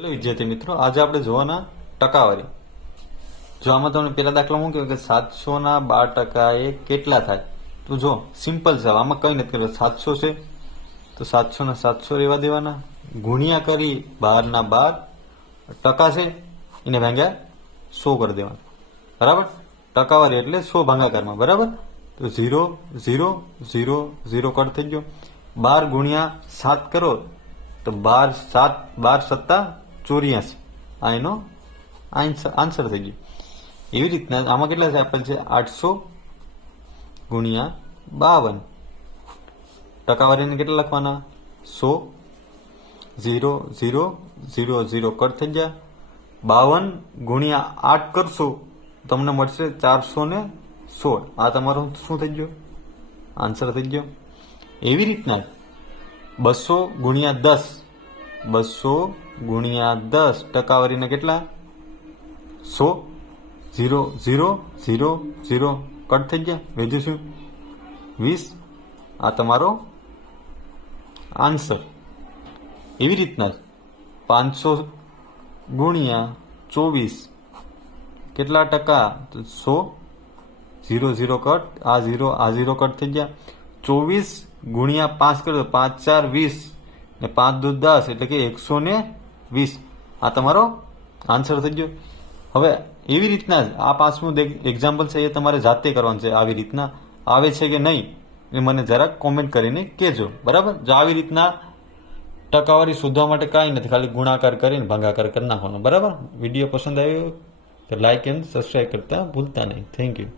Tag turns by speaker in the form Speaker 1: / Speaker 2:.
Speaker 1: Hello વિદ્યાર્થી મિત્રો, આજે આપણે જોવાના ટકાવારી. જો આમાં તમને પેલા દાખલા મૂક્યો કે સાતસો ના બાર ટકા એ કેટલા થાય? તો જો સિમ્પલ છે આમાં કઈ નથી કરવું સાતસો છે, તો સાતસો ના સાતસો રહેવા દેવાના. ગુણ્યા કરી બાર ના બાર, ટકા છે, એને ભાંગ્યા સો કરી દેવાના. બરાબર? ટકાવારી એટલે સો ભાંગાકારમાં. બરાબર? તો zero zero zero zero cut થઈ ગયો. બાર ગુણ્યા સાત કરો, તો બાર સાત, બાર સત્તા ચોર્યાસી. આ એનો આન્સર થઈ ગયો. એવી રીતના આમાં કેટલા આપેલ છે? આઠસો ગુણ્યા બાવન. ટકાવારીને કેટલા લખવાના? સો. Zero zero zero zero. Cut થઈ ગયા. બાવન ગુણ્યા આઠ કરશો, તમને મળશે ચારસો ને સોળ. આ તમારો શું થઈ ગયો? આન્સર થઈ ગયો. એવી રીતના બસો ગુણ્યા દસ બસો ગુણ્યા દસ ટકાવારીને કેટલા? સો? Zero zero zero zero. Cut થઈ ગયા? વેજું શું? વીસ? આ તમારો આન્સર. એવી રીતના પાંચસો ગુણ્યા ચોવીસ કેટલા ટકા? સો. Zero zero cut. આ ઝીરો આ ઝીરો કટ થઈ ગયા. ચોવીસ ગુણ્યા પાંચ કરો પાંચ ચાર વીસ. ને પાંચ દૂધ દસ એટલે કે એકસો ને વીસ. આ તમારો આન્સર થઈ ગયો. હવે એવી રીતના આ પાંચમું એક્ઝામ્પલ છે એ તમારે જાતે કરવાનું છે આવી રીતના. આવે છે કે નહીં એ મને જરાક કોમેન્ટ કરીને કહેજો. બરાબર? જો આવી રીતના ટકાવારી શોધવા માટે કાંઈ નથી, ખાલી ગુણાકાર કરીને ભાગાકાર કરી નાખવાનો. બરાબર? વીડિયો પસંદ આવ્યો તો લાઇક એન્ડ સબસ્ક્રાઈબ કરતા ભૂલતા નહીં. Thank you